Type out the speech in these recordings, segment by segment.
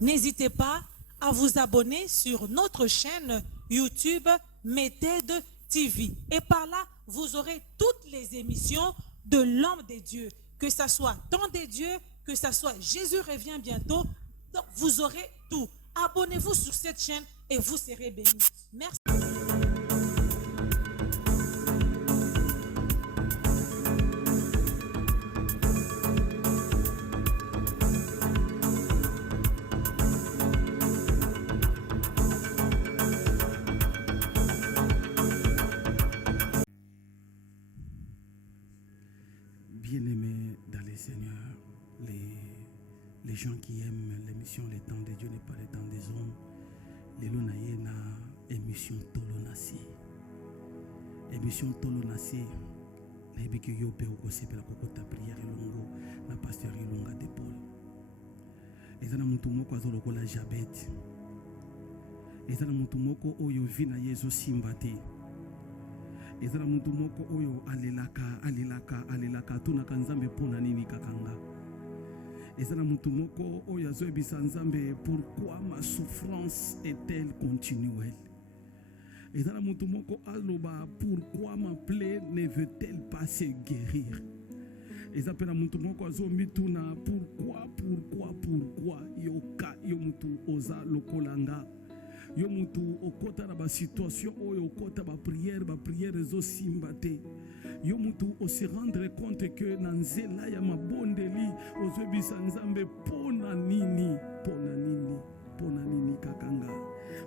N'hésitez pas à vous abonner sur notre chaîne YouTube Méthode TV. Et par là, vous aurez toutes les émissions de l'homme de Dieu. Que ce soit Temps de Dieu, que ce soit Jésus revient bientôt. Donc, vous aurez tout. Abonnez-vous sur cette chaîne et vous serez bénis. Merci. Bien-aimés dans les Seigneurs, les gens qui aiment l'émission Le Temps de Dieu n'est pas le temps des hommes. Les lonaye na émission Tolonasi. Émission Tolonasi. Na ebiki yo pe okosepela la kokota prière longo na pasteur Ilunga de Paul. Ezana mutu moko azolokola Jabet. Ezana mutu moko oyo vina yezo simbate. Ezala mutu moko oyo alelaka tunaka nzambe pona nini kakanga. Ezala mutu moko oyo azoyebisa nzambe pourquoi ma souffrance est-elle continuelle. Ezala mutu moko aloba pourquoi ma plaie ne veut-elle pas se guérir. Ezapela mutu moko azomituna pourquoi yoka yo mutu oza lokolanga. Yo mutu okota na ba situation oyo okota ba prière zo simbate. Yo mutu o se rendre compte que na nzela ya mabondeli ozobisa nzambe pona nini kakanga.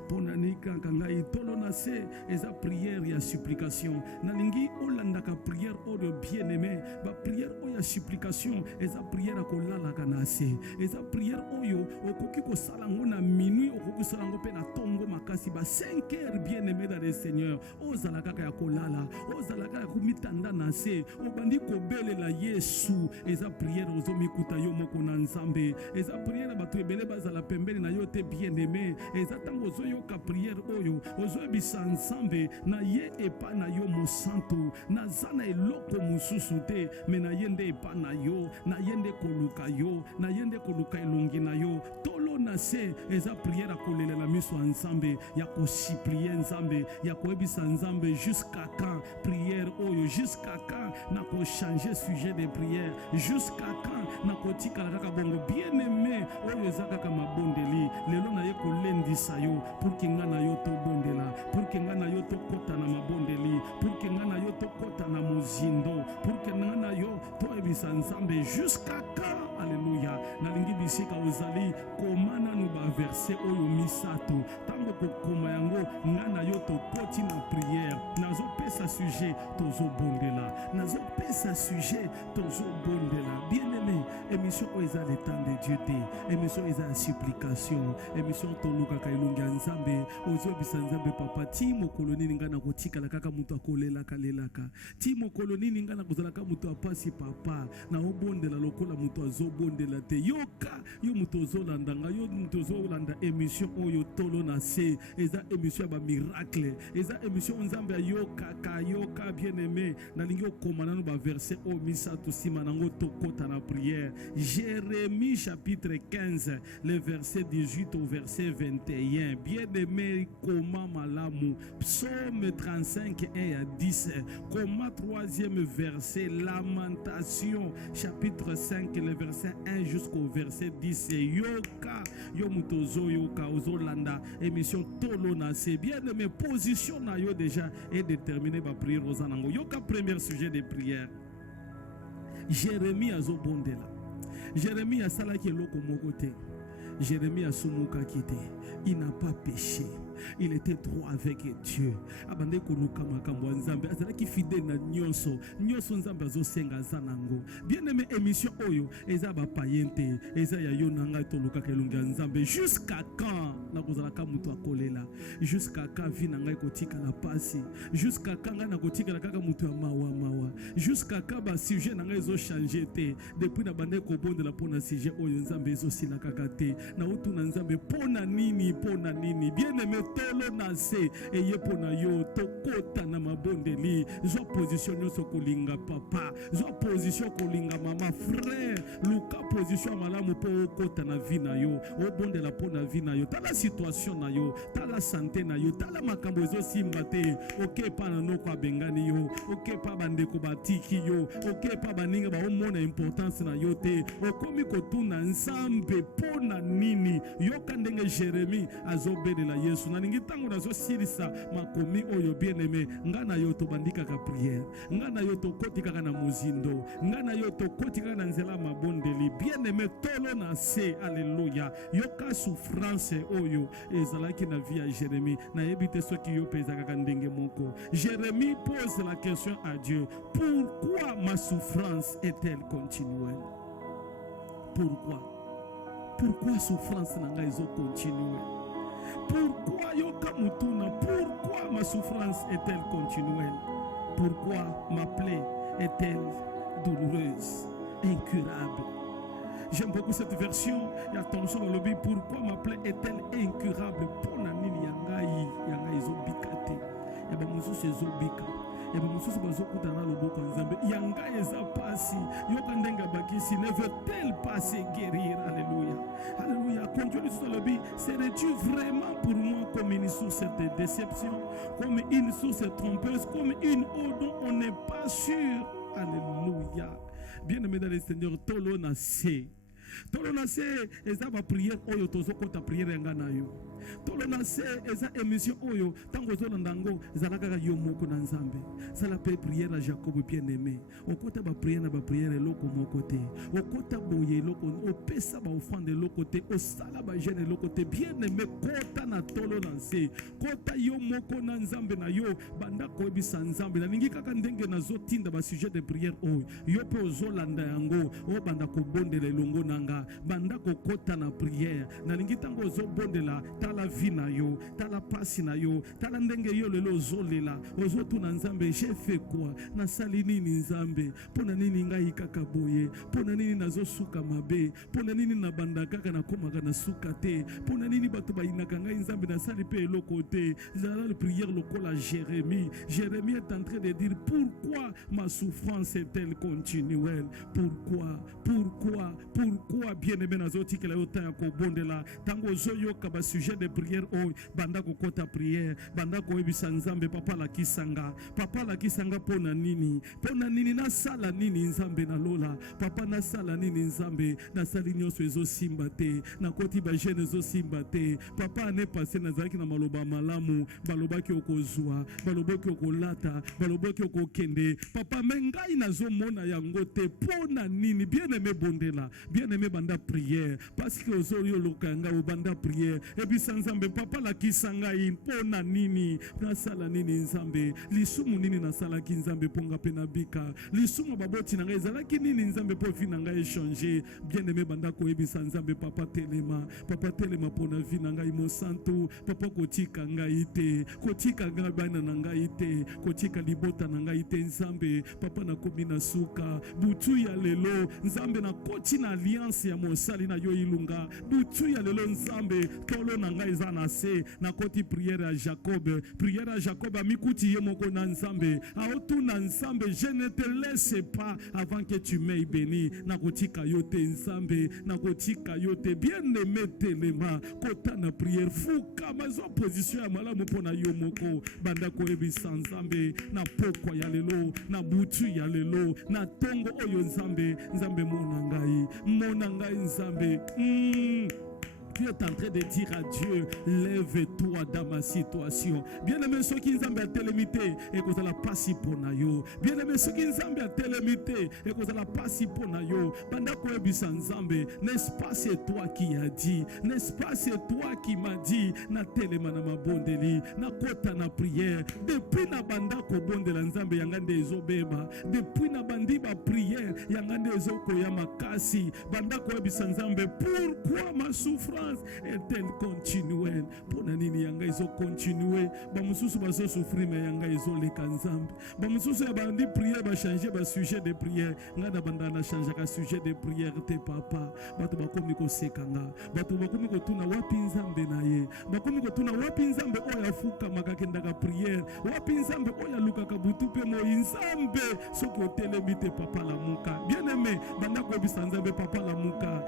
Pona nini kakanga itolo na se eza prière ya supplication. Nalingi olandaka prière oyo bien-aimé, ba prière oyo ya supplication eza prière a kolala kana se. Eza prière oyo okoki ko sala ngo na minuit, okoki sala ngo pe na tongo makasi ba 5 heures bien-aimé dans le Seigneur. Ozala kaka ya kolala, ozala kaka kumitanda na se, obandi kobelela Yesu. Eza prière ozomikuta yo moko na nzambe. Eza prière ba trebele bazala pembele na yo te bien-aimé. Eza tango ozoyoka prière oyo ozoyebisa nzambe na ye epa na yo mosantu naza na eloko mosusu te me na ye nde epa na yo, na ye nde koluka yo, na ye nde koluka elongi na yo. Tolo na se eza prière akolelela miso ya nzambe ya kosiplie nzambe ya koyebisa nzambe jusqu'à quand prière oyo, jusqu'à quand na kochanger sujet de prière, jusqu'à quand na kotikala kaka bongo bien-aimé oyo eza kaka mabondeli lelo na ye kolendisa yo pour que nga na yo to bondela, pour que nga na yo to kota na mabondeli, pour que nga na yo to kota na mozindo, pour que nga na yo to ebisa nzambe jusqu'à quand. Alléluia. Nalingi bisika ozali komana no ba verset oyo misato tango kokoma yango nga na yo to koti na prière nazo pesa sujet tozo bondela, nazo pesa sujet tozo bondela. Bien-aimé, émission oyo le temps de Dieu te, émission eza la supplication, émission toluka kailunga nzambe ozobisa nzambe papa ti mokolo nini nga na kotikala kaka mutu akolela kalelaka, ti mokolo nini nga na kozalaka mutu apasi papa na obondela lokola mutu azobondela te. Yoka yo mutu ozolandanga, yo mutu ozolanda émission oyo tolo na se eza émission ba miracle, eza émission nzambe yoka bien-aimé nalingi okoma nano ba verset o misato sima nango tokota na prière. Jérémie chapitre 15 le verset 18 au verset 21. Bien-aimé koma malamu. Psaume 35 1 à 10. Koma troisième verset. Lamentation chapitre 5 le verset 1 jusqu'au verset 10. Yoka yo mutozo yoka ozolanda émission tolo na se. Bien-aimé, position na yo déjà est déterminé ba prière aux anango. Yoka premier sujet de prière. Jérémie azobondela. Jérémie a salaki eloko moko te. Jérémie a sumuka kite. Il n'a pas péché. Il était droit avec Dieu. Abande koluka makambo nzambe azalaki fidèle na nyonso. Nyonso nzambe azosenga zanango. Bien-aimé, émission oyo eza ba payente, eza ya yo nanga toluka kelunga nzambe jusqu'à quand? nakozalaka mutu akolela jusqu'à ka vi na ngai kotikala pasi jusqu'à ka ngai nakotikala kaka mutu ya mawa jusqu'à ka basujet na ngai ezochange te depuis na bande kobondela mpo na sujet oyo nzambe ezosila kaka te naotuna nzambe mpo na nini bien aimé tolo na se eye mpo na yo tokota na mabondeli zwa position nyonso kolinga papa zwa position kolinga mama frère luka position malamu mpo okota na vi na yo obondela mpo na vi na yo tala situation na yo tala santé na yo tala makambo ezosimba te okepa na noko abengani yo okepa bandeko batiki yo okepa baninga baomona importance na yo te okomi kotuna nzambe mpo na nini yoka ndenge Jérémie azobelela Yesu nalingi ntango nazosilisa makomi oyo bien aimé nga na yo tobandikaka prière nga na yo tokoti kaka na mozindo nga na yo tokoti kaka na nzela mabondeli bien aimé tolo na se alléluia yoka souffrance oyo ezalaki na vie ya Jérémie nayebi te soki yo mpe ezalaka ndenge moko. Jérémie pose la question à Dieu: pourquoi ma souffrance est-elle continuelle? Pourquoi souffrance na ngai ezo continuer? Pourquoi yoka mutuna? Pourquoi ma souffrance est-elle continuelle? Pourquoi ma plaie est-elle douloureuse, incurable? J'aime beaucoup cette version. Il y a ton son lobby. Pourquoi ma plaie est-elle incurable? Pour la nini yangai zobikate. Ya ba mususu ezobika. Ya ba mususu bazokuta na loboko nzambe. Yanga eza pasi. Yoka ndenga bakisi. Ne veut-elle pas se guérir? Alléluia. Alléluia. Conduire sur le lobby. Serais-tu vraiment pour moi comme une source de déception, comme une source trompeuse, comme une eau dont on n'est pas sûr? Alléluia. Bien-aimé dans le Seigneur, tolo na se. Tolo na se eza ba prière oyo tozokota prière yanga na yo. Tolo na se eza émission oyo tango zolanda ngo ezalaka yo moko na nzambe. Sala pe prière à Jacob bien-aimé. Okota ba prière na ba prière eloko moko te. Okota boye eloko opesa ba offrande eloko te. Osala ba jeûne eloko te. Bien-aimé kota na tolo na se. Kota yo moko na nzambe na yo banda koyebisa nzambe. Na lingi kaka ndenge na zotinda ba sujet de prière oyo. Yo pe ozolanda yango o banda kobondela elongo na banda kokota na prière na lingi tango ozobondela tala vie na yo tala pasi na yo tala ndenge yo lelo ozolela ozotuna nzambe j'ai fait quoi nasali nini nzambe pona nini ngai kaka boye pona nini nazosuka mabe pona nini na banda kaka na komaka na suka te pona nini bato bayinaka ngai nzambe nasali pe eloko te. Zala le prière lokola Jérémie est en train de dire pourquoi ma souffrance est-elle continuelle? Pourquoi bien-aimé nazoti kela yo tanya ko bondela tango zoyoka ba sujet de prière o banda ko kota prière banda ko ebisa nzambe papa la kisanga pona nini na sala nini nzambe na lola papa na sala nini nzambe na sali nyonso ezo simba te na koti ba jeune ezo simba te papa ane passé nazalaki na maloba malamu balobaki okozwa balobaki okolata balobaki okokende papa mengai nazomona yango te pona nini bien-aimé bondela bien-aimé banda prière parce que ozori olokanga obanda prière ebisa nzambe papa la kisanga pona nini nasala nini nzambe lisumu nini nasalaki nzambe ponga pe na bika lisumu baboti na ngai ezalaki nini nzambe po vi na ngai échanger bien-aimé banda koyebisa nzambe papa telema pona vi na ngai mosantu papa kotika ngai te kotika ngai bana na ngai te kotika libota na ngai te nzambe papa na komi na suka butu ya lelo nzambe na koti na alliance ya mosali na yo ilunga butu ya lelo nzambe tolo na ngai eza na se na koti prière ya Jacob amikuti ye moko na nzambe aotu na nzambe je ne te laisse pas avant que tu m'aies béni na kotika yo te nzambe na kotika yo te bien-aimé telema kota na prière fuka mazo position ya malamu pona yo moko banda koyebisa nzambe na pokwa ya lelo na butu ya lelo na tongo oyo nzambe mona ngai nzambe Tu es en train de dire à Dieu, lève-toi dans ma situation. Bien-aimé, ceux qui nous ont télémité et que ça la passe pour nayo. Bien-aimé, ceux qui nous ont télémité et que ça la passe pour nayo. Banda ko ebisa nzambe, n'est-ce pas c'est toi qui as dit? N'est-ce pas c'est toi qui m'as dit? Na telema na mabondeli, na kota na prière. Depuis na banda ko bondela nzambe yangande ezobeba. Depuis na bandi ba prière yangande ezoko ya makasi. Banda ko ebisa nzambe, pourquoi ma souffrance souffrance est-elle continuelle? Pona nini yanga izo continuer? Ba mususu bazo souffrir mais yanga izo le kanzambe. Ba mususu ya bandi prière ba changer ba sujet de prière. Ngada banda na changer ka sujet de prière te papa. Bato bakomi ko sekanga. Bato bakomi ko tuna wapi nzambe na ye. Bakomi ko tuna wapi nzambe oya fuka makakenda ka prière. Wapi nzambe oya luka ka butu pe mo nzambe soki otelemi te papa la muka. Bien aimé, banda ko bisa nzambe papa la muka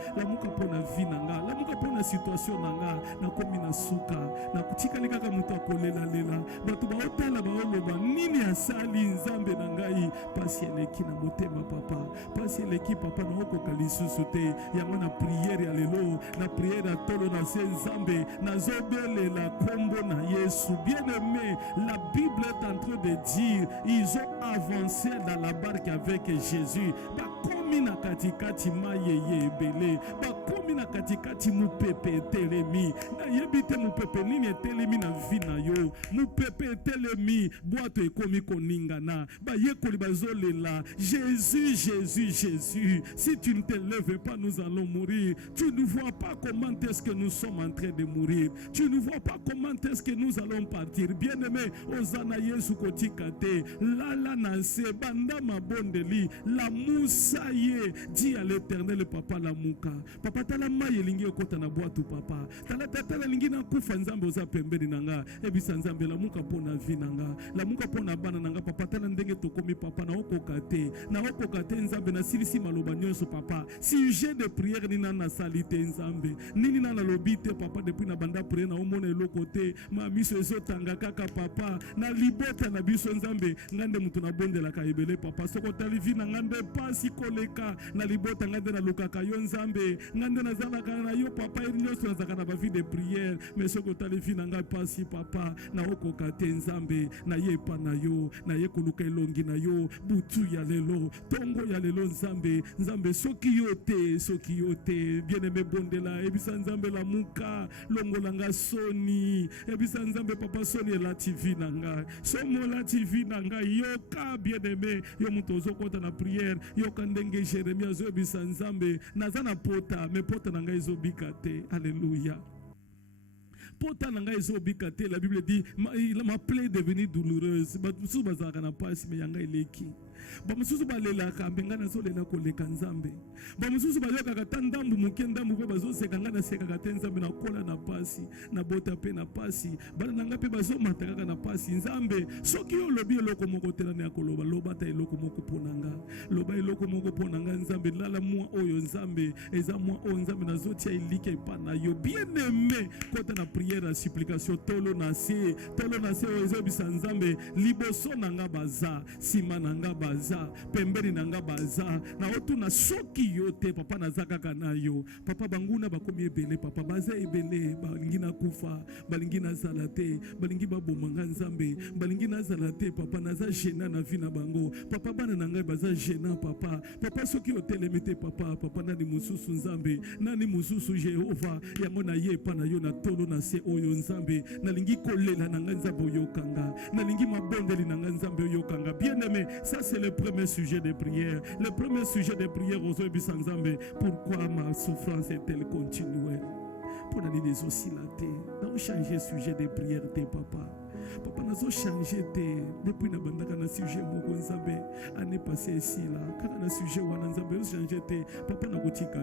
pona vie nanga, la muka pona situation nanga, na komi na suka, na kutika lika ka mutu akolela lela. Bato ba otala ba oloba nini asali nzambe na ngai pasi eleki na motema papa. Pasi eleki papa na okoka lisusu te. Yango na prière ya lelo, na prière ya tolo na se nzambe, na zobelela kombo na Yesu. Bien aimé, la Bible est en train de dire, ils ont avancé dans la barque avec Jésus. Bakomi na katikati mayeye ebele, bakomi na katikati mupepe telemi. Na yebite mupepe nini telemi na vie na yo. Mupepe telemi, boato ekomi koningana. Ba yekoli bazolela, Jésus, Jésus, Jésus. Si tu ne te lèves pas, nous allons mourir. Tu ne vois pas comment est-ce que nous sommes en train de mourir. Tu ne vois pas comment est-ce que nous allons partir. Bien-aimé, Ozana Yesu kotikate, lala nase, banda mabondeli, la moussaye, dit à l'Éternel, papa la muka. Papa tala maye lingi okota na boatu papa. Tala lingi na kufa nzambe oza pembeni nanga. Ebisa nzambe la muka pona vi nanga. La muka pona bana nanga papa tala ndenge tokomi papa na okokate. Na okokate nzambe na silisi maloba nyonso papa. Sujet de prière nina na salite nzambe. Nini na lobite papa depuis na banda prière na omona eloko te. Ma miso ezotanga kaka papa. Na libota na biso nzambe ngande mutu na bondela ka ebele papa. Soko tali vi na ngande pasi koleka na libota ngande na lukaka yo nzambe. Ngande na zalaka na yo papa nyonso na zakana ba vie de prière. Mais soko tali vi na ngai pasi papa na okokate nzambe na ye pa na yo na ye koluka elongi na yo butu ya lelo tongo ya lelo nzambe nzambe soki yo te bien-aimé bondela ebisa nzambe la muka longola nga soni ebisa nzambe papa soni la TV nanga somo la TV nanga yoka bien-aimé yo muto ozokota na prière yoka ndenge Jérémie zo ebisa nzambe nazana pota me pota nanga ezobika te. Alléluia. Pota nanga ezobika te. La Bible dit ma plaie est devenue douloureuse. Batusu bazaka na pasi me yanga eleki. Bamususu balela kambenga na solela koleka nzambe. Bamususu bayoka katandambu mukenda mube bazo sekanga na sekaka nzambe na kola na pasi na bota pe na pasi. Bana nanga pe bazo mataka na pasi nzambe. Soki yo lobi eloko moko tela na koloba loba ta eloko moko ponanga. Loba eloko moko ponanga nzambe lala mwa oyo nzambe eza mwa oyo nzambe na zotia ilike ipana yo bien-aimé kota na prière supplication tolo na se ozo bisa nzambe liboso nanga baza sima nanga baza pembeni nanga baza na otuna soki yote papa nazaka kana yo papa banguna bakomi ebele papa baza ebele balingi na kufa balingi na zalate balingi babomanga nzambe balingi na zalate papa naza gênant na vie na bango papa bana nanga baza gênant papa soki otelemi te papa nani mususu nzambe nani mususu Jehova yango na ye pa na yo na tolo na se oyo nzambe nalingi kolela nanga nzambe oyokanga nalingi mabondeli nanga nzambe oyokanga bien-aimé. Ça c'est le premier sujet de prière. Le premier sujet de prière aux Obis Nzambe. Pourquoi ma souffrance est-elle continuelle? Pour la ligne oscillate. Nous changer sujet de prière de papa. Papa nazo changer te depuis na bandaka na sujet moko nzambe année passée ici là kaka na sujet wana nzambe changer te papa na kotika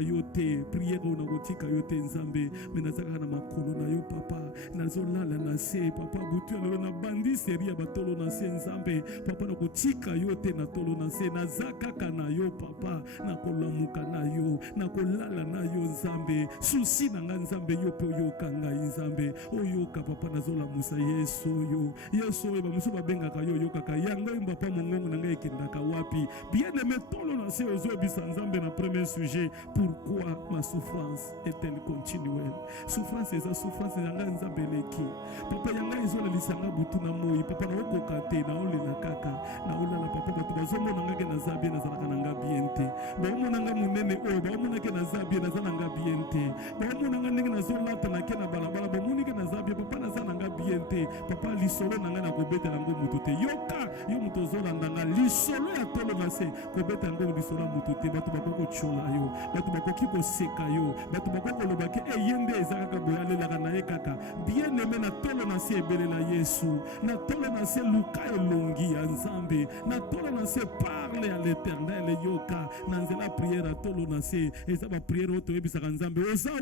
yote prière na kotika yote nzambe mais nazaka na makolo na yo papa nazo lala na se papa butu lelo na bandi seria batolo na se nzambe papa na kotika yote na tolo na se nazaka kana yo papa na kolamuka na yo na kolala na yo nzambe susi na nzambe yo pe yo kanga nzambe oyoka papa nazo la musa Yesu yo bamusu babengaka yo yokaka yango mbapa mongongo na ngai ekendaka wapi bien-aimé tolo na se ozo bisa nzambe na premier sujet. Pourquoi ma souffrance est-elle continuelle? Souffrance eza souffrance yanga nzambe leki papa yanga ezola lisanga butu na moi papa na okoka te na olela kaka na olala papa bato bazomona ngake na zabi nazalaka na nga bien te baomona nga munene oyo baomona ke na zabi nazala nga bien te baomona nga ndenge nazolata na ke na balabala bamonike na zabi papa nazala nga bien te papa lisolo na nga na kobetela ngo mutu te yoka yo muto zolandanga lisolo ya tolo na se kobeta yango lisolo ya mutu te bato bakoko tchola yo bato bakoki koseka yo bato bakoko lobake eyende ezaka boya lelaka na ye kaka bien aimé na tolo na se ebelela Yesu na tolo na se luka elongi ya Nzambe na tolo na se parle à l'Éternel yoka na nzela prière tolo na se eza ba prière oto ebisaka Nzambe oza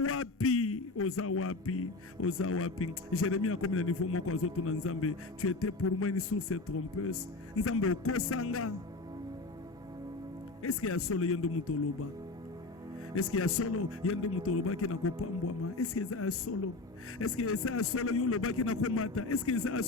wapi Jérémie a comme na niveau moko azoto na Nzambe tu étais pour moi une source trompeuse Nzambe okosanga est-ce qu'il y a solo yendo mutoloba est-ce qu'il y a solo yendo mutoloba ki na kopambwama est-ce qu'il y a solo est-ce qu'il y a solo yo loba ki na komata est-ce qu'il y a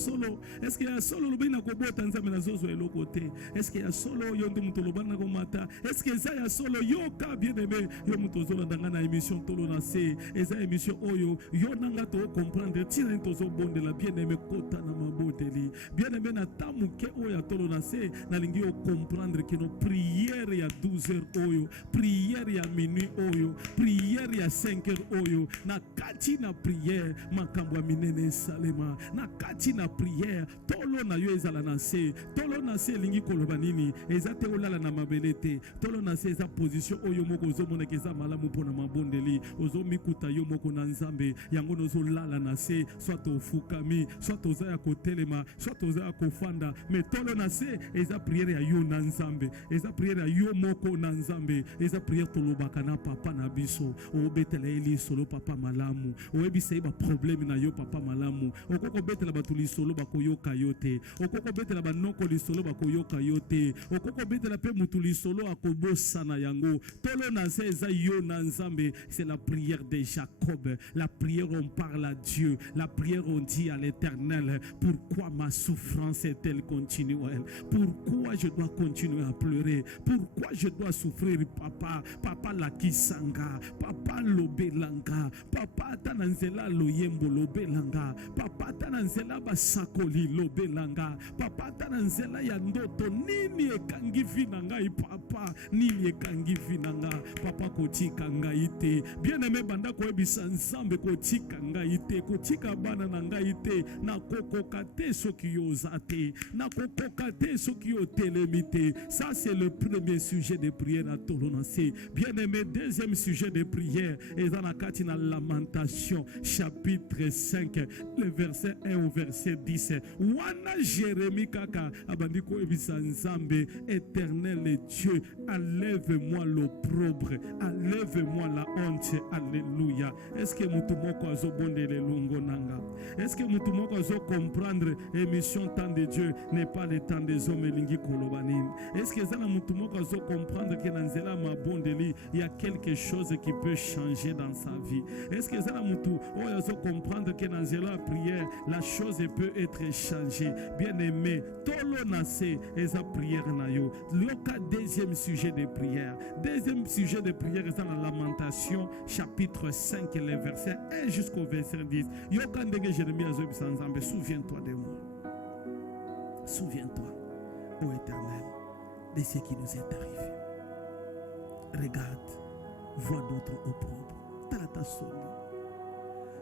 solo loba na kobota Nzambe na zozo eloko te est-ce qu'il y a solo yendo mutoloba na komata est-ce qu'il y a solo yo ka bien aimé yo mutozola ndanga na émission tolo na se eza émission oyo yo nanga to comprendre tina tozo bonde la bien aimé kota na maboteli bien aimé na tamuke oyo tolo na se na lingi o comprendre que nos prières ya 12h oyo prière ya minuit oyo prière ya 5h oyo na kati na prière makambo ya minene salema na kati na prière tolo na yo ezala na se tolo na se lingi koloba nini eza te olala na mabele te tolo na se eza position oyo moko ozomona eza malamu mpona mabondeli ozomikuta yo moko na Nzambe yango nozolala na se soit ofukami soit oza ya kotelema soit oza ya kofanda mais tolo na se eza prière ya yo na Nzambe eza prière ya yo moko na Nzambe eza prière tolobaka na papa na biso obetela eli solo papa malamu oyebisa ba problème na yo papa malamu okoko betela batuli solo bakoyoka yote okoko betela banoko lisolo bakoyoka yote okoko betela pe mutuli solo akobosa na yango tolo na se eza yo na Nzambe c'est la prière de Jacob la prière on parle à Dieu la prière on dit à l'Éternel pourquoi ma souffrance est-elle continuelle pourquoi je dois continuer à pleurer pourquoi je dois souffrir papa la kisanga papa lobelanga papa tananzela loyembo lobelanga papa tananzela basakoli lobelanga papa tananzela ya ndoto nini ekangi vina ngai papa nini ekangi vina nga papa kotika ngai te bien aimé banda koyebisa Nzambe kotika ngai te kotika bana na ngai te na kokoka te soki yoza te na kokoka te soki yo telemi te ça c'est le premier sujet de prière à tolonase bien aimé deuxième sujet de prière et dans la kati na lamentation chapitre 5 le verset 1 au verset 10 wana Jérémie kaka abandi ko ebisa Nzambe éternel et Dieu enlève-moi l'opprobre enlève-moi la honte alléluia est-ce que mutu moko azobondele longo nanga est-ce que mutu moko azo comprendre émission temps de Dieu n'est pas le temps des hommes lingi kolobanini est-ce que zana mutu moko azo comprendre que na nzela mabondeli il y a quelque chose qui peut changer dans sa vie est-ce que zana mutu oyo azo comprendre que na nzela prière la chose peut être changée bien aimé tolo na se eza prière na yo loka deuxième sujet de prière est dans la lamentation chapitre 5 les versets 1 jusqu'au verset 10 yoka ndenge Jérémie azo bisa Nzambe souviens-toi de moi souviens-toi ô Éternel de ce qui nous est arrivé regarde vois notre opprobre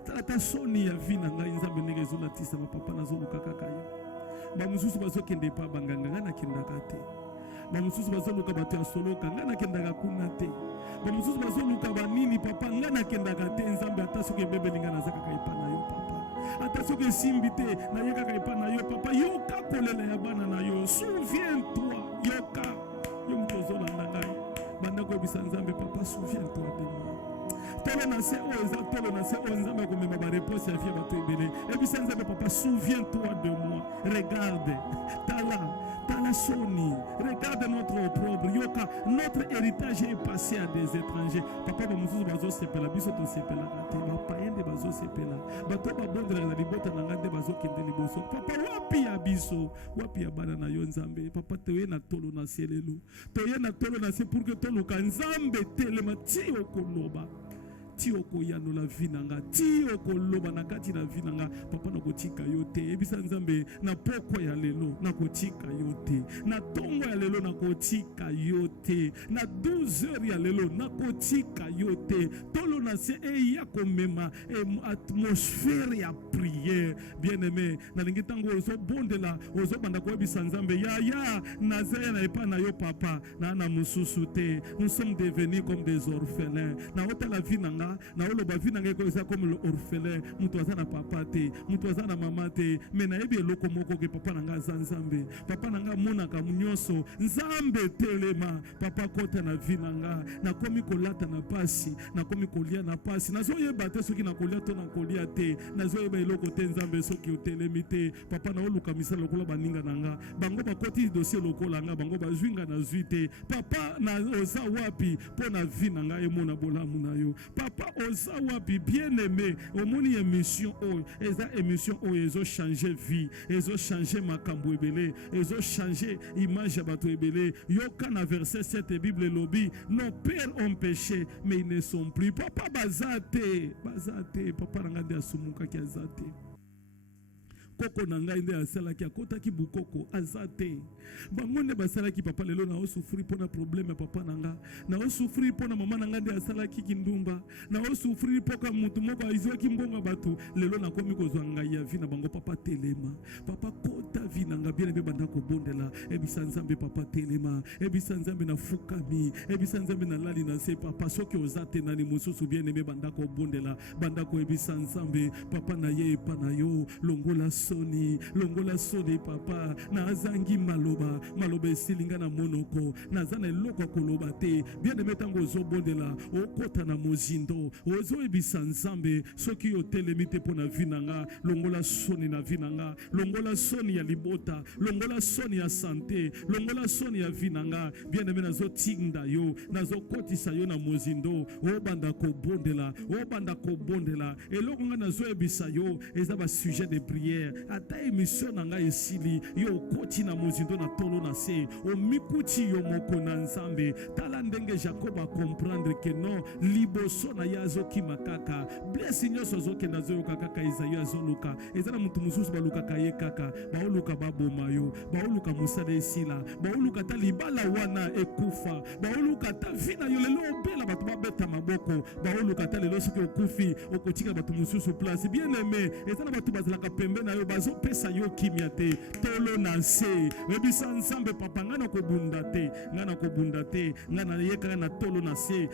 talata soni ya vi na ngai Nzambe ndenge ezolatisa bapapa nazoluka kaka yo bamosusu bazokende pa banganga nga nakendaka te bamosusu bazoluka bato ya soloka nga nakendaka kuna te bamosusu bazoluka banini papa nga nakendaka te Nzambe ata soki ebebeli nga naza kaka epa na yo papa ata soki esimbi te naye kaka epa na yo papa yoka kolela ya bana na yo souviens-toi yoka yo moto ozolanda ngai banda koyebisa Nzambe papa souviens-toi de moi tolo na se o eza tolo na se o Nzambe akomema ba réponse ya vie bato ebele ebisa Nzambe papa souviens-toi de moi regarde tala soni regarde notre opprobre yoka notre héritage est passé à des étrangers papa bamosusu bazosepela biso tosepelaka te bapaya nde bazosepela bato babondelaka na libota na nga nde bazokende liboso papa wapi ya biso wapi ya bana na yo Nzambe papa toye na tolo na se lelo toye na tolo na se pour que toluka Nzambe telema ti okoloba ti okoyano la vinanga ti okoloba na kati na vinanga papa na kotika yote ebisa nzambe na poko ya lelo na kotika yote na tongo ya lelo na kotika yote na 12 heures ya lelo na kotika yote tolo na se ya komema atmosphère ya prière bien-aimé na lingi tango ozo bondela ozo banda ko ebisa nzambe ya nazaya na epa na yo papa na mususu te nous sommes devenus comme des orphelins na ota la vie nanga na oloba vie nanga ko eza comme l'orphelin mutu aza na papa te mutu aza na mama te me na ebi eloko moko ke papa nanga aza nzambe papa nanga monaka nyonso nzambe telema papa kota na vie nanga na komi kolata na pasi na komi kolia na pasi nazoyeba te soki na kolia to na kolia te nazoyeba eloko te nzambe soki otelemi te papa na oluka misala lokola baninga nanga bango bakoti dossier lokola nga bango bazwinga na zwi te papa na oza wapi po na vie nanga emona bolamu na yo papa oza wapi bien-aimé omoni émission oyo eza émission oyo ezo changer vie ezo changer makambo ebele ezo changer image ya bato ebele yoka na verset 7 Bible lobi nos pères ont péché mais ils ne sont plus papa bazate papa nanga nde asumukaki azate koko na ngai nde asalaki akotaki bukoko azate bango nde basalaki papa lelo na osufri pona problème papa nanga na osufri pona mama nanga nde asalaki kindumba na osufri poka mutu moko azwaki mbonga bato lelo na komi kozwa ngai ya vi na bango papa telema papa kota vi nanga bien be banda ko bondela ebisa nzambe papa telema ebisa nzambe na fukami ebisa nzambe na lali na se papa soki ozate nani mususu bien be banda ko bondela banda ko ebisa nzambe papa na ye pa na yo longola soni papa na azangi maloba esilinga na monoko na zana eloko koloba te bien-aimé tango ozobondela okota na mozindo ozoyebisa nzambe soki otelemi te mpo na vi nanga longola soni na vi nanga longola soni ya libota longola soni ya sante longola soni ya vi nanga bien-aimé nazotinda yo nazokotisa yo na mozindo obanda kobondela eloko nga nazoyebisa yo eza ba sujet de prière ata émission na ngai esili yo koti na mozindo na tolo na se o mikuti yo moko na nzambe tala ndenge Jacob a comprendre que non liboso na yazo kimakaka blessing nyonso azokenda zoyoka kaka Isaïe azoluka ezala mutu mususu balukaka ye kaka baoluka baboma yo baoluka musala esila baoluka ta libala wana ekufa baoluka ta vina yo lelo obela bato babeta maboko baoluka ta lelo soki okufi okotika bato mususu place bien aimé ezala bato bazalaka pembe na yo bazopesa yo kimia te tolo na se ebisa nzambe papa ngana kobunda te ngana yekaka na tolo na se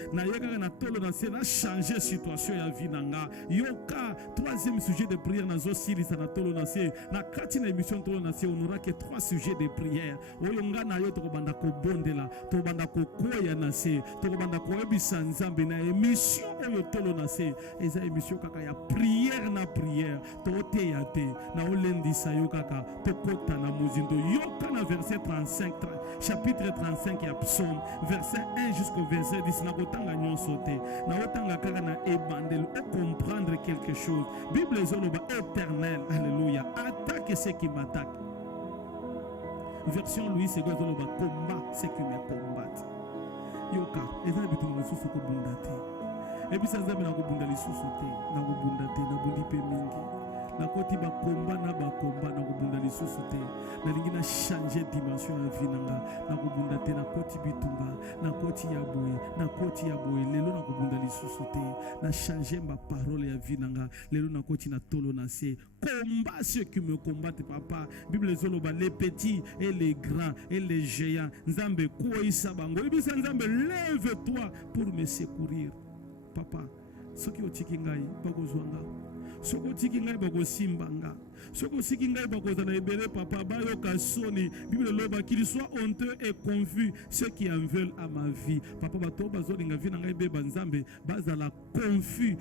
na changer situation ya vie nanga yoka troisième sujet de prière na zo silisa na tolo na se na kati na émission tolo na se on aura que 3 sujets de prière oyo ngana yo tokobanda kobondela tokobanda kokoya na se tokobanda koyebisa nzambe na émission oyo tolo na se eza émission kaka ya prière na prière tote ya te na olendisa yo kaka tokota na mozindo yoka na verset 35 chapitre 35 ya psaume verset 1 jusqu'au verset 10 na kotanga nyonso te na otanga kaka na ebandel o comprendre quelque chose Bible ezoloba éternel alléluia attaque ce qui m'attaque version Louis II ezoloba combat ce qui me combat yoka eza bitu mosusu ko bunda te ebisa nzambe na kobunda lisusu te na kobunda te na bundi pe mingi na koti bakomba na kobunda lisusu te na lingi na changer dimension ya vie nanga na kobunda te na koti bitumba na koti ya boye lelo na kobunda lisusu te na changer ma parole ya vie nanga lelo na koti na tolo na se combat ceux qui me combattent papa Bible ezoloba les petits et les grands et les géants nzambe koisa bango ebisa nzambe lève-toi pour me secourir papa soki otiki ngai bakozwanga soko tiki ngai bakosimbanga soko siki ngai bakozana ebele papa bayoka soni Bible loba qu'il soit honteux et confus ceux qui en veulent à ma vie papa bato bazolinga vie na ngai beba nzambe bazala confus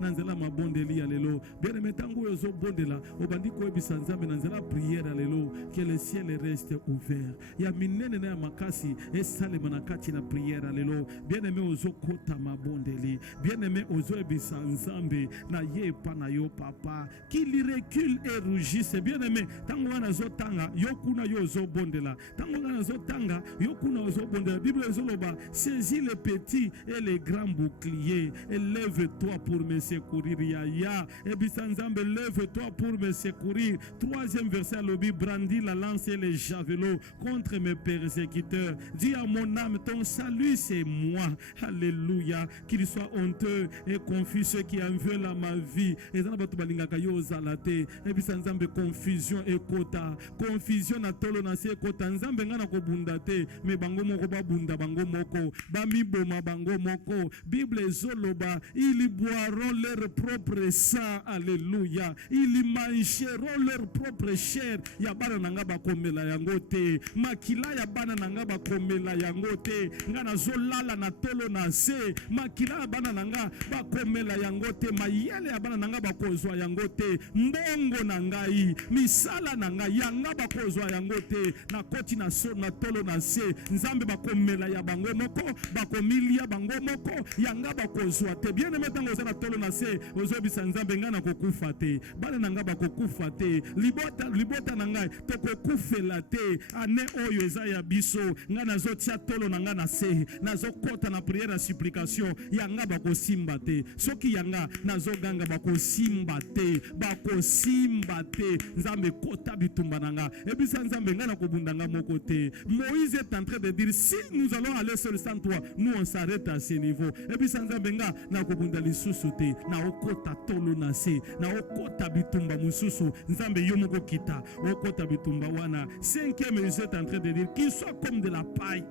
na nzela mabondeli ya lelo bien aimé tango yozo bondela obandi koyebisa nzambe na nzela prière ya lelo que le ciel reste ouvert ya minene na ya makasi esalema na kati na prière ya lelo bien aimé ozo kota mabondeli bien aimé ozo ebisa nzambe na ye pa na yo papa qu'il recule et rougisse. Bien aimé, tango wana zo tanga, yokuna yo zo bondela. Tango wana zo tanga, yokuna zo bondela. Bible zoloba, saisis les petits et les grands boucliers. Et lève-toi pour me secourir. Ya. Et bisanzambe, lève-toi pour me secourir. Troisième verset, l'obi brandit la lance et les javelots contre mes persécuteurs. Dis à mon âme, ton salut c'est moi. Alléluia. Qu'il soit honteux et confus ceux qui en veulent à ma vie. Et dans votre balingaka yo zalate. Et bisanzambe confusion et kota. Confusion na tolo na se kota. Nzambe ngana ko bundate. Me bango moko ba bunda bango moko. Ba mi boma bango moko. Bible zoloba. Ils boiront leur propre sang. Alléluia. Ils mangeront leur propre chair. Ya bana nanga ba komela yango te. Makila ya bana nanga ba komela yango te. Ngana zolala na tolo na se. Makila ya bana nanga ba komela yango te. Mayele ya bana nanga ba kozwa yango te. Mbongo na ngai, misala na ngai yanga ba kozwa yango te. Na koti na so na tolo na se. Nzambe ba komela ya bango moko, ba komilia bango moko, yanga ba kozwa te. Bien aimé tango za na tolo na se, ozobisa nzambe ngana kokufa te. Bana nanga ba kokufa te. Libota na ngai to kokufela te. Ane oyo eza ya biso, ngana zo tia tolo na nga na se. Na zo kota na prière na supplication, yanga ba kosimba te. Soki yanga na zo ganga ba kosimba te. Ba kosimba te. Nzambe kota bitumba na nga. Ebisa nzambe ngana kobunda nga moko te. Moïse est en train de dire, si nous allons aller seul sans toi, nous on s'arrête à ce niveau. Ebisa nzambe nga na kobunda lisusu te. Na okota tolo na se. Na okota bitumba mususu. Nzambe yo moko kita. Okota bitumba wana. Cinquième, Moïse est en train de dire, qu'il soit comme de la paille.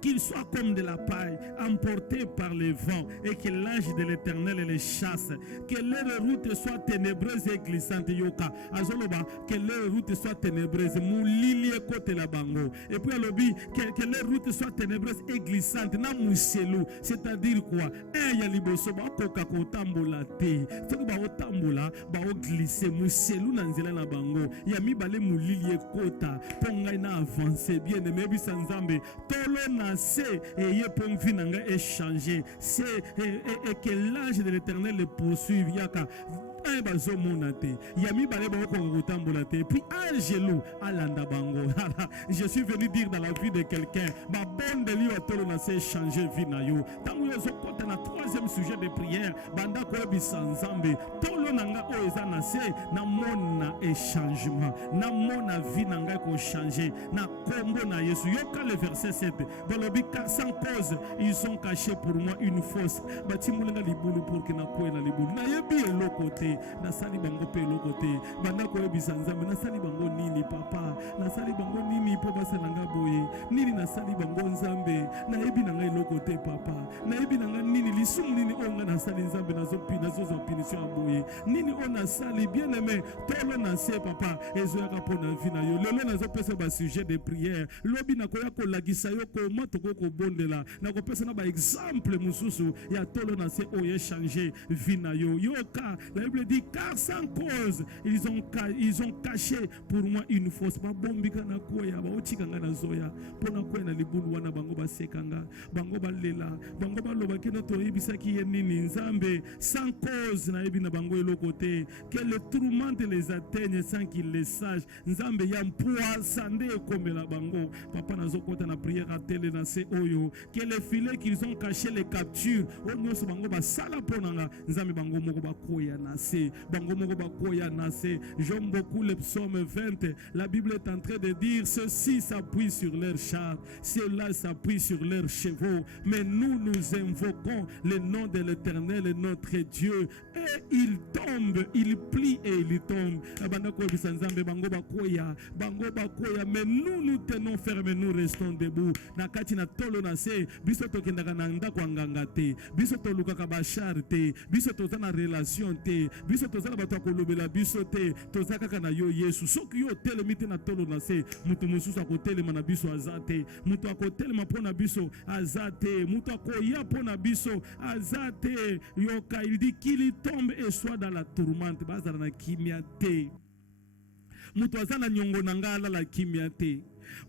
Qu'il soit comme de la paille, emporté par les vents, et que l'ange de l'Éternel les chasse. Que leur route soit ténébreuse et glissante. Yoka, azoloba, que leur route soit ténébreuse. Moulili côté la bango. Et puis alobi, que leur route soit ténébreuse et glissante. Na mouselou, c'est-à-dire quoi? Ya liboso ba koka ko tambola te. Soki ba otambola, ba o glisser mouselou na nzela na bango. Ya mi balé moulili kota. Ponga na avancer bien aimé bisanzambe. Tolo na c'est et pour venir échanger c'est et que l'ange de l'Éternel le poursuive yaka puis angelo alanda bango. Je suis venu dire dans la vie de quelqu'un ma bonne de lui a tolo na se changer vie na yo tango yo zo kota na troisième sujet de prière banda ko ebisa nzambe tolo nanga o eza na se na mona échangement na mona vie nanga ko changer na kombo na Yesu yoka le verset 7 balobi car sans cause ils ont caché pour moi une fosse batimulenga libulu pour que na ko na libulu na yebi elokote na sali bango pe lokote banda ko ebisa nzambe na sali bango nini papa na sali bango nini po baselanga boye nini na sali bango nzambe na yebi na ngai lokote papa na yebi na ngai nini lisumu nini onga na sali nzambe na zo punition boye nini ona sali bien aimé tolo na se papa ezoyaka pona vie na yo lelo na zo pesa ba sujet de prière lobi na koya ko lagisa yo ko moto ko bondela na ko pesa na ba exemple mususu ya tolo na se oye changer vie na yo yoka. La Bible dit car sans cause ils ont caché pour moi une fosse ba bombika na koya ba otikanga na zoya pona koya na libulu wana bango ba sekanga bango ba lela bango ba loba kena to yebisaki ye nini nzambe sans cause na yebi na bango elokote que le tourment les atteigne sans qu'ils les sachent nzambe ya mpoisande komela bango papa na zokota na prière à télé na se oyo que les filets qu'ils ont caché les captures onyoso bango ba sala ponanga nzambe bango moko ba koya na se bango moko ba koya na se. J'aime beaucoup le psaume 20. La Bible est en train de dire ceux-ci s'appuient sur leurs chars, ceux-là s'appuient sur leurs chevaux, mais nous invoquons le nom de l'Éternel notre Dieu et il tombe, il plie et il tombe. Mais nous tenons ferme, nous restons debout. Nakati na tolo na se biso tokendaka na ndako nganga te biso tolukaka bashar te biso tozana relation te biso tozana bato kolobela biso te tozaka na yo Yesu soki yo telemite na tolo na se mutu mususu akotelema na biso azate mutu akotelema pona biso azate mutu akoya pona biso azate yoka. Il dit qu'il tombe et soit dans la tourmente bazana na kimia te mutu azana nyongo nanga la kimia te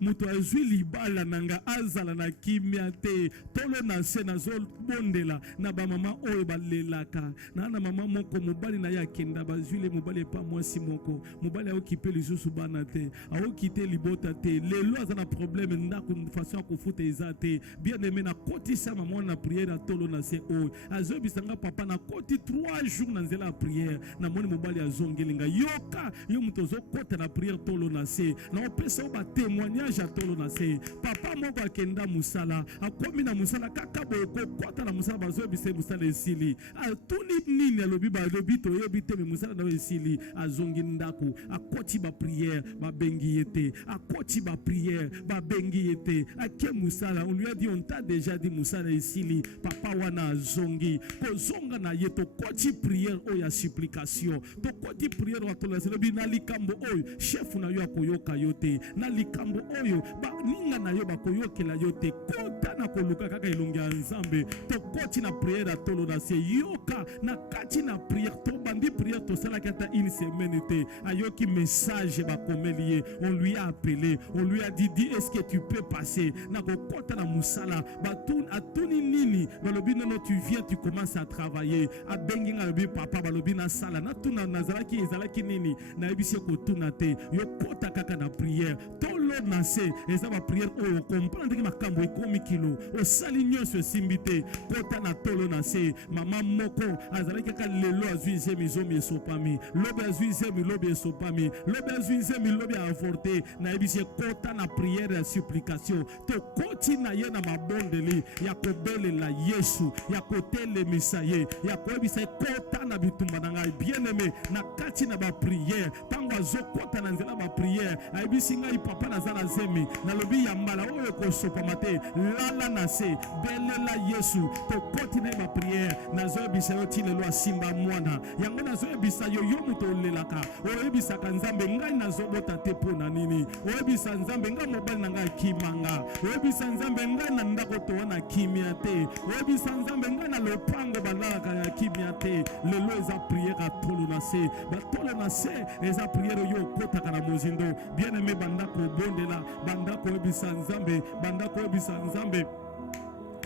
Muto azwi libala nanga azala na kimia te. Tolo na se na zol bondela na ba mama oyo balelaka. Na mama moko mobali na ya kenda bazwi le mobali pa mwasi moko. Mobali a occupé lisusu bana te. A occupé libota te. Lelo azana problème ndako façon ko futa ezate. Bien aimé na koti sa maman na prière na tolo na se oyo. Azo bisanga papa na koti 3 jours na nzela prière. Na moni mobali azongelinga yoka yo mutozo kota na prière tolo na se. Na opesa ba témoignage a tolo na se. Papa moko akenda musala. Akomi na musala kaka boko kota na musala bazo bise musala esili. Tuni nini alobi ba lobi to yebite me musala na esili azongi ndako. Akoti ba prière ba bengi yete. Akoti ba prière ba bengi yete. Ake musala on lui a dit on t'a déjà dit musala esili. Papa wana azongi ko zonga na yeto koti prière o ya supplication. To koti prière wa tolo na se lobi na likambo oyo chef na yo akoyoka yote. Na likambo oyo ba ninga na yo bakoyokela yote kota na koluka kaka ilongi ya nzambe to koti na prière a tolo na se yoka na kati na prière to bandi prière to sala kata une semaine te ayoki message bakomeli on lui a appelé on lui a dit est-ce que tu peux passer na kota na musala batun atuni nini balobi non tu viens tu commences à travailler a bengi nga lobi papa balobi na sala na tuna nazalaki ezalaki nini na ebisi ko tuna te yo kota kaka na prière tolo na se eza ba prière o comprendre que makambo ekomi kilo o sali nyonso simbite kota na tolo na se mama moko azalaki kaka lelo azuize mizomi esopami lobe azuize mi lobe esopami lobe azuize mi lobe avorté na ebisi kota na prière ya supplication to koti na ye na mabondeli ya kobelela Yesu ya kotele misaye ya koebisa kota na bitumba na ngai bien aimé na kati na ba prière tango azokota na nzela ba prière ayebisi ngai papa nazala zemi na lobi ya mbala oyo kosopama te lala na se belela Yesu to koti na ba prière nazoyebisa yo ti lelo asimba mwana yango nazoyebisa yo yo muto olelaka oyebisaka nzambe ngai nazobota te mpo na nini oyebisa nzambe ngai mobali na ngai kimanga oyebisa nzambe ngai na ndako to wana kimia te oyebisa nzambe ngai na lopango balalaka ya kimia te lelo eza prière a tolo na se batolo na se eza prière yo okotaka na mozindo bien aimé bandako bondela bandako oyebisa nzambe bandako oyebisa nzambe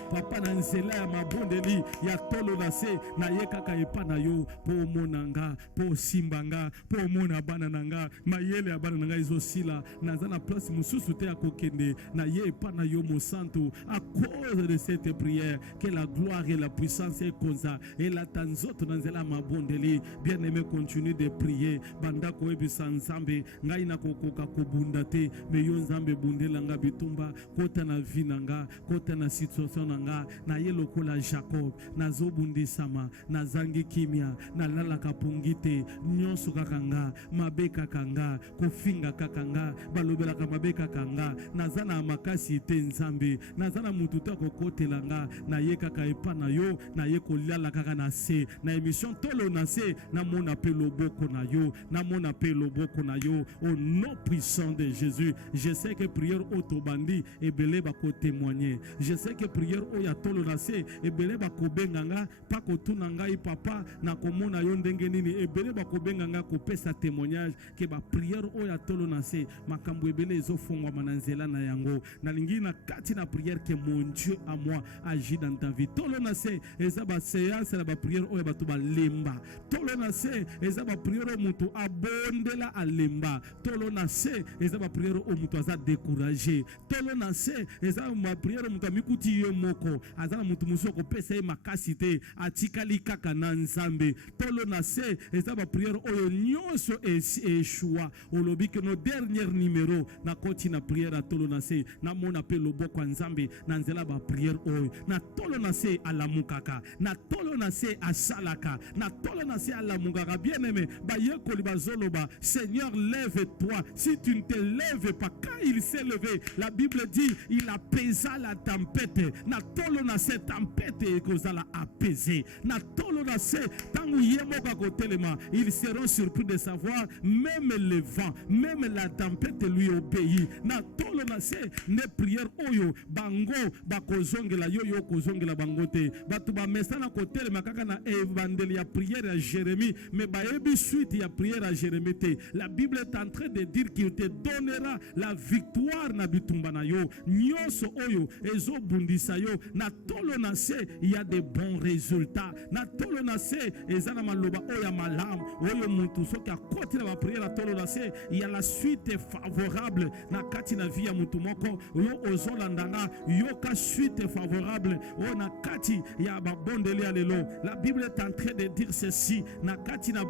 papa na nzela ya mabondeli ya tolo na se na ye kaka epa na yo po monanga po simbanga po mona bana nanga mayele ya bana nanga ezosila naza na place mususu te akokende na ye epa na yo mosantu à cause de cette prière que la gloire et la puissance est konza et la tanzoto na nzela mabondeli bien aimé continue de prier bandako ebisa nzambe ngai na kokoka kobunda te me yo nzambe bundela nga bitumba kota na vie nanga kota na situation na ye lokola Jacob nazobundisama nazangi kimia nalalaka pungite nyonso kakanga mabe kakanga kofinga kakanga balobelaka mabe kakanga nazana makasi te nzambe nazana mutu te kokotelanga na ye kaka epa na yo na ye kolala kaka na se na émission tolo na se na mona pe loboko na yo na mona pe loboko na yo au nom puissant de Jésus. Je sais que prière otobandi ebele bako témoigner. Je sais que prière oya tolo na se ebele bako benganga pa kotuna ngai papa na komona yo ndenge nini ebele bako benganga ko pesa témoignage ke ba prière oya tolo na se makambo ebele ezofongwa mananzela na yango na lingi na kati na prière que mon Dieu à moi agit dans ta vie. Tolo na se eza ba séance la ba prière oya bato ba lemba. Tolo na se eza ba prière mutu abondela alemba. Tolo na se eza ba prière o mutu aza découragé. Tolo na se eza ba prière mutu amikuti ye moko azana mutu musoko pesa ye makasi te atikali kaka na nzambe. Tolo na se eza ba prière oyo nyonso eshua olobi que nos derniers numéros na koti na prière a tolo na se na mona pe loboko nzambe na nzela ba prière oyo na tolo na se alamukaka na tolo na se asalaka na tolo na se alamukaka. Bien aimé ba yekoli bazoloba Seigneur lève-toi. Si tu ne te lèves pas, quand il s'est levé, la Bible dit il apaisa la tempête. Na tolo na se tempête ekozala apaisé. Na tolo na se tangu yemoka kotelema, ils seront surpris de savoir même le vent, même la tempête lui obéit. Na tolo na se ne prière oyo bango bakozongela yo yo kozongela bango te. Batu ba mesana kotelema kaka na evangeli ya prière à Jérémie, mais baebi suite ya prière à Jérémie te. La Bible est en train de dire qu'il te donnera la victoire na bitumba na yo. Nyonso oyo ezo bundisa yo na tolo na se, il y a de bons résultats. Na tolo na se ezana maloba oya malam oyo muntu soki akoti na ba prière na tolo na se, il y a la suite favorable na kati na vie ya mutu moko yo ozolandanga yoka suite favorable o na kati ya babondeli ya lelo. La Bible est en train de dire ceci na kati na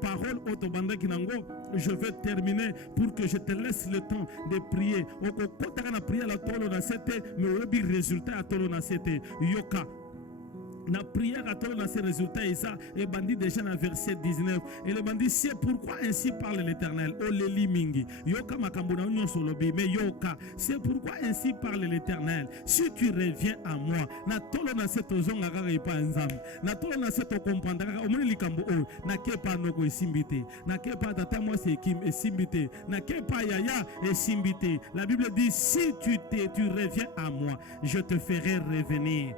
parole otobandaki nango. Je vais terminer pour que je te laisse le temps de prier. Okokotaka na prière la tolo na sete, mais oyebi résultat ya tolo na sete yoka. Na prière à toi dans ces résultats et ça et bandit déjà dans verset 19 et le bandit c'est pourquoi ainsi parle l'Éternel o leli mingi yoka makambo na nyo solobi mais yoka c'est pourquoi ainsi parle l'Éternel si tu reviens à moi na tolo na cette ozonga kaka pa nzambe na tolo na cette comprendre kaka omoni likambo o na kepa noko esimbité na kepa tata moi c'est kim esimbité na kepa yaya esimbité. La Bible dit si tu reviens à moi je te ferai revenir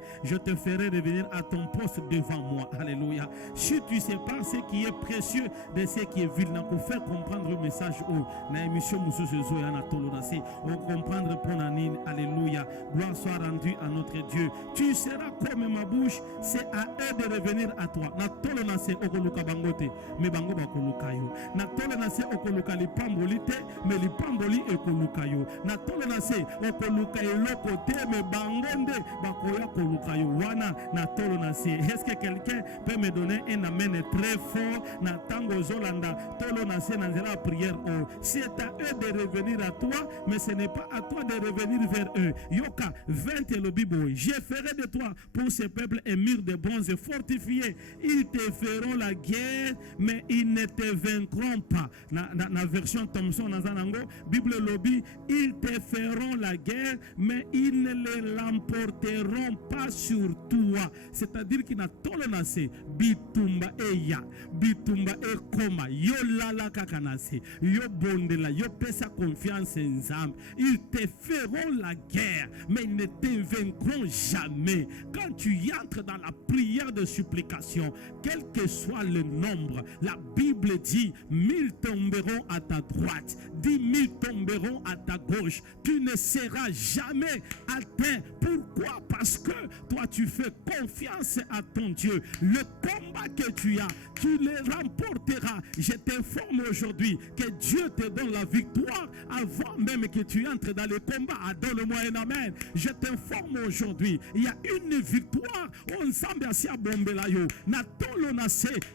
à ton poste devant moi. Alléluia. Si tu sépares ce qui est précieux de ce qui est vil, on faire comprendre le message au na émission Moussouzou ya na tolonasi. On comprendre pour nanine. Alléluia. Gloire soit rendue à notre Dieu. Tu seras comme ma bouche, c'est à eux de revenir à toi. Na tolonasi okoluka bangote, mais bango bakoluka yo. Na tolonasi okoluka li pamboli te, mais li pamboli ekoluka yo. Na tolonasi okoluka eloko te, mais bangonde bakoya koluka yo. Wana na est-ce que quelqu'un peut me donner un amen très fort na tango zolanda tolo na se na nzela prière oh c'est à eux de revenir à toi mais ce n'est pas à toi de revenir vers eux. Yoka 20 et le bibo je ferai de toi pour ce peuple un mur de bronze fortifié, ils te feront la guerre mais ils ne te vaincront pas. Na version Thomson na zanango Bible lobby ils te feront la guerre mais ils ne l'emporteront pas sur toi. C'est-à-dire qu'il n'a tolonacé bitumba eya bitumba ekoma yo lala kakanase yo bondela yo pesa confiance en Zam. Ils te feront la guerre mais ils ne te vaincront jamais. Quand tu entres dans la prière de supplication, quel que soit le nombre, la Bible dit 1000 tomberont à ta droite, 10 000 tomberont à ta gauche, tu ne seras jamais atteint. Pourquoi? Parce que toi tu fais confiance à ton Dieu. Le combat que tu as, tu le remporteras. Je t'informe aujourd'hui que Dieu te donne la victoire avant même que tu entres dans le combat. Donne-moi un amen. Je t'informe aujourd'hui, il y a une victoire. Ensemble à Bombelayo.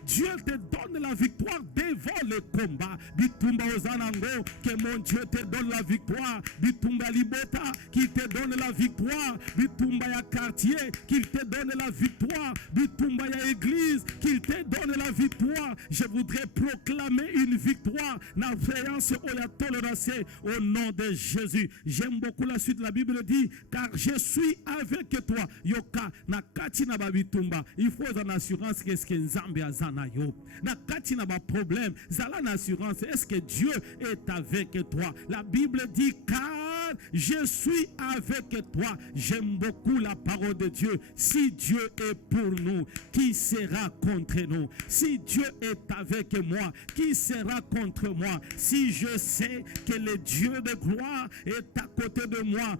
Dieu te donne la victoire devant le combat. Bitumba Ozanango, que mon Dieu te donne la victoire. Bitumba Libota, qui te donne la victoire. Bitumba ya quartier, qu'il te donne la victoire. Bitumba ya église, qu'il te donne la victoire. Je voudrais proclamer une victoire. Na séance au nom de Jésus. J'aime beaucoup la suite. La Bible dit, car je suis avec toi. Yoka, na kati na babitumba. Il faut une assurance qu'est-ce que Nzambe azana yo. Na kati na ba problème, zala na assurance. Est-ce que Dieu est avec toi? La Bible dit, car je suis avec toi. J'aime beaucoup la parole de Dieu. Si Dieu est pour nous, qui sera contre nous? Si Dieu est avec moi, qui sera contre moi? Si je sais que le Dieu de gloire est à côté de moi,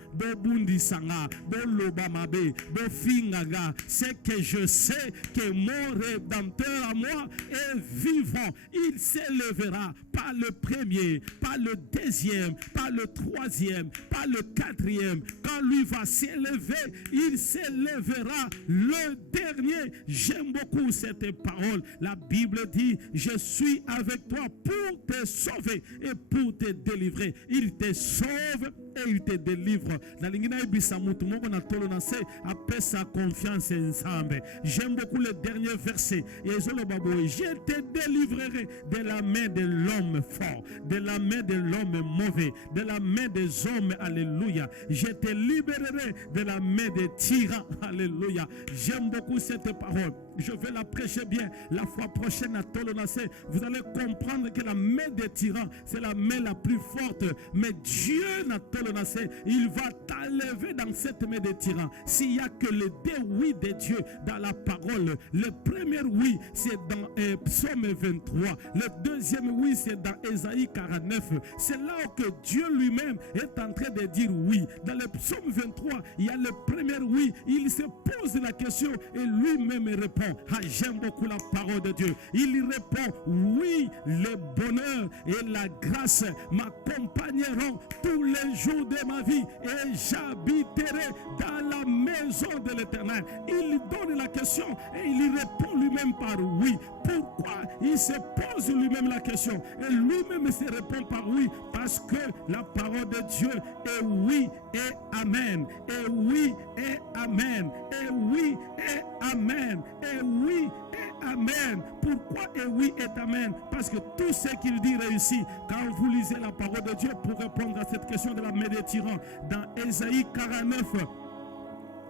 c'est que je sais que mon Rédempteur à moi est vivant. Il s'élèvera, pas le premier, pas le deuxième, pas le troisième, pas le quatrième. Quand lui va s'élever, il s'élèvera le dernier. J'aime beaucoup cette parole. La Bible dit, je suis avec toi pour te sauver et pour te délivrer. Il te sauve et il te délivre. Sa confiance ensemble. J'aime beaucoup le dernier verset. Je te délivrerai de la main de l'homme fort, de la main de l'homme mauvais, de la main des hommes moi-même, alléluia. Je te libérerai de la main des tyrans, alléluia. J'aime beaucoup cette parole. Je vais la prêcher bien la fois prochaine à Tolonacé. Vous allez comprendre que la main des tyrans, c'est la main la plus forte. Mais Dieu n'a Tolonacé, il va t'enlever dans cette main des tyrans. S'il n'y a que les deux oui de Dieu dans la parole, le premier oui, c'est dans Psaume 23. Le deuxième oui, c'est dans Ésaïe 49. C'est là que Dieu lui-même est en train de dire oui. Dans le Psaume 23, il y a le premier oui. Il se pose la question et lui-même répond. Ah, j'aime beaucoup la parole de Dieu. Il répond, oui, le bonheur et la grâce m'accompagneront tous les jours de ma vie et j'habiterai dans la maison de l'Éternel. Il donne la question et il répond lui-même par oui. Pourquoi? Il se pose lui-même la question et lui-même se répond par oui, parce que la parole de Dieu est oui et amen, et oui et amen, et oui et amen, et oui et amen. Pourquoi et oui et amen? Parce que tout ce qu'il dit réussit. Quand vous lisez la parole de Dieu pour répondre à cette question de la main des tyrans, dans Ésaïe 49,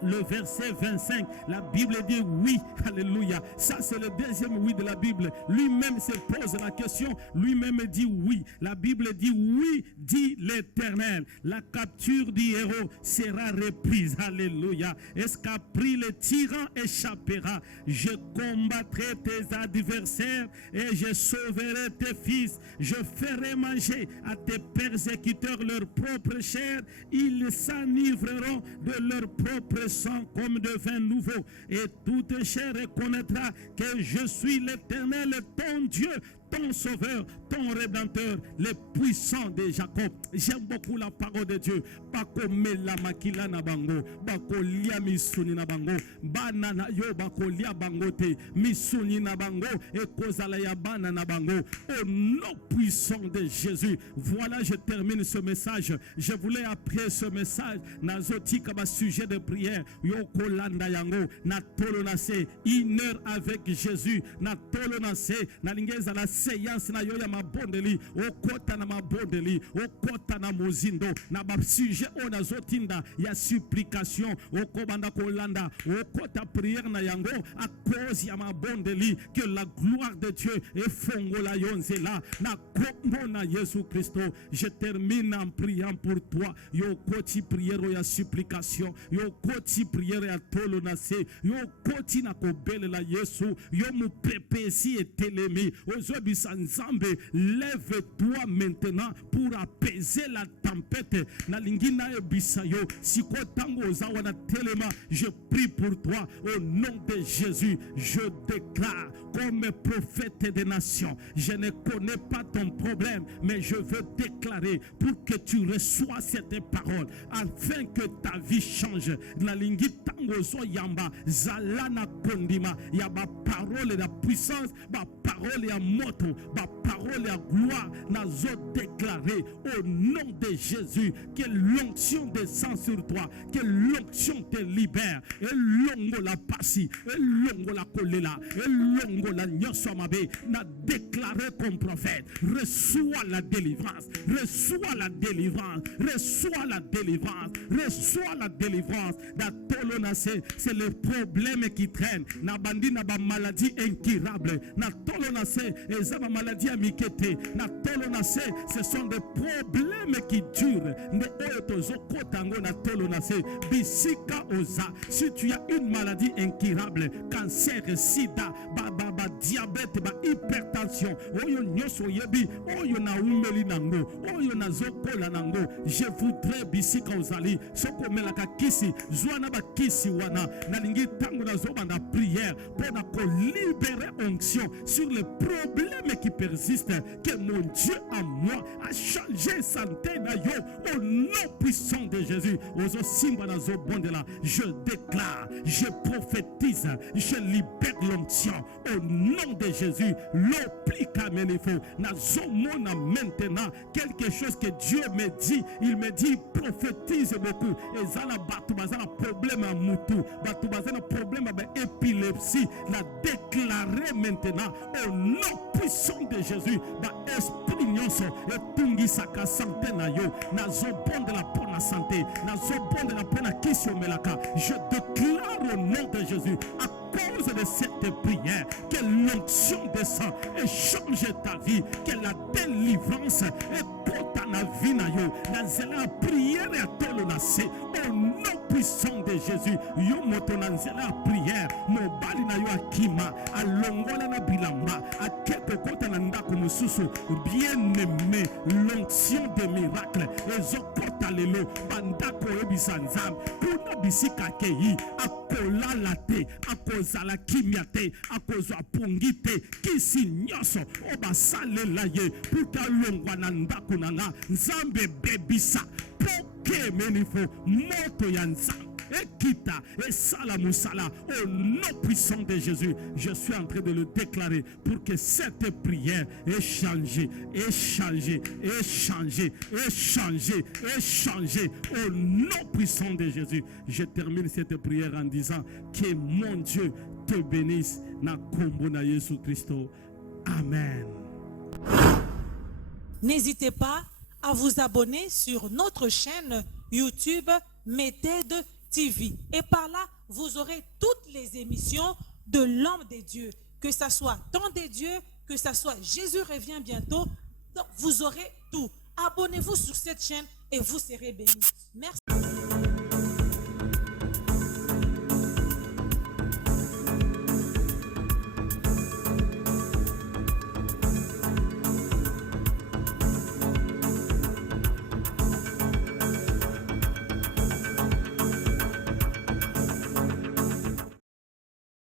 le verset 25, la Bible dit oui, alléluia. Ça c'est le deuxième oui de la Bible. Lui-même se pose la question, lui-même dit oui. La Bible dit oui, dit l'Éternel. La capture du héros sera reprise, alléluia. Est-ce qu'après le tyran échappera? Je combattrai tes adversaires et je sauverai tes fils. Je ferai manger à tes persécuteurs leur propre chair. Ils s'enivreront de leur propre sang comme de vin nouveau, et toute chair reconnaîtra que je suis l'Éternel, ton Dieu, ton sauveur, ton rédempteur, le puissant de Jacob. J'aime beaucoup la parole de Dieu. Bako mela makila na bango, bako lia misuni na bango, bana na yo bako lia bango te, misuni na bango, et kozala ya bana na bango. Au nom puissant de Jésus. Voilà, je termine ce message. Je voulais après ce message, nazoti kaba sujet de prière, yo kolanda yango, na tolonase, 1 heure avec Jésus, na tolonase, na lingeza la séance na yo ya mabondeli, okota na mabondeli, okota na mozindo, na ba sujet on azotinda ya supplication, okobanda kolanda, okota prière na yango à cause ya mabondeli, que la gloire de Dieu est fongola yonzela na kombo na Jésus Christo. Je termine en priant pour toi. Yo koti prière ya supplication, yo koti prière ya tolonase, yo koti na kobele la Yesu, yo mu pepesi etelemi ozobi sanzambe. Lève-toi maintenant pour apaiser la tempête na lingina ebisayo siko tango ozawa na telema. Je prie pour toi au nom de Jésus. Je déclare comme prophète des nations, je ne connais pas ton problème, mais je veux déclarer pour que tu reçois cette parole afin que ta vie change. Na lingi tango zo yamba zalana kondima ya ba parole la puissance, ba parole ya moto, ba parole ya gloire na zo déclarer au nom de Jésus que l'onction descend sur toi, que l'onction te libère. Et longo la passi, et longo la kolela, et longo la nyosamabe, na déclaré comme prophète. Reçois la délivrance, reçois la délivrance, reçois la délivrance, reçois la délivrance. Da tolonase, c'est le problème qui traîne. Na bandi na ba maladie incurable. Na tolonase, et ma maladie amikete. Na tolonase, ce sont des problèmes qui durent. Ne oyotozo kotango na tolonase. Bisika oza. Si tu as une maladie incurable, cancer, sida, diabète, hypertension, oyo nyoso yebi, oyo na umeli nango, oyo na zokola nango, je voudrais bisika ozali, soko melaka kisi, zwana ba kisi wana, na lingi tango na zoba na prière, pour na ko libérer onction sur les problèmes qui persistent, que mon Dieu à moi a changé santé na yo, au nom puissant de Jésus, ozo simba na zo bondela, je déclare, je prophétise, je libère l'onction, au nom de Jésus. L'opplica menifo na zomona maintenant quelque chose que Dieu me dit. Il me dit prophétise beaucoup. Et zala batu bazana problème à mutu, batu bazana problème à épilepsie. La déclarer maintenant au nom puissant de Jésus. Ba esprit mobali nyonso etungisaka santé na yo nazobondela mpo na santé nazobondela mpo na kisi omelaka. Je déclare au nom de Jésus, à cause de cette prière, que l'onction descend et change ta vie, que la délivrance est kota na vie na yo. Nanzela prière ya tolo na se au nom puissant de Jésus. Yo moto nanzela prière mobali na yo akima alongola na bilamba akeko kota na ndako mususu. Bien aimé, l'onction des miracles ezokota lelo bandako ebisa nzambe kuna bisika kei akolala te akozala kimia te akozwa pungi te kisi nyonso obasalela ye puka longwa na ndako na nga nzambe bebisa poke menifo moto ya nzambe Ekita et Salamusala au nom puissant de Jésus. Je suis en train de le déclarer pour que cette prière ait changé au nom puissant de Jésus. Je termine cette prière en disant que mon Dieu te bénisse na kombo na Yesu Christo. Amen. N'hésitez pas à vous abonner sur notre chaîne YouTube Méthode TV. Et par là, vous aurez toutes les émissions de l'homme de Dieu. Que ce soit Temps de Dieu, que ce soit Jésus revient bientôt. Donc, vous aurez tout. Abonnez-vous sur cette chaîne et vous serez bénis. Merci.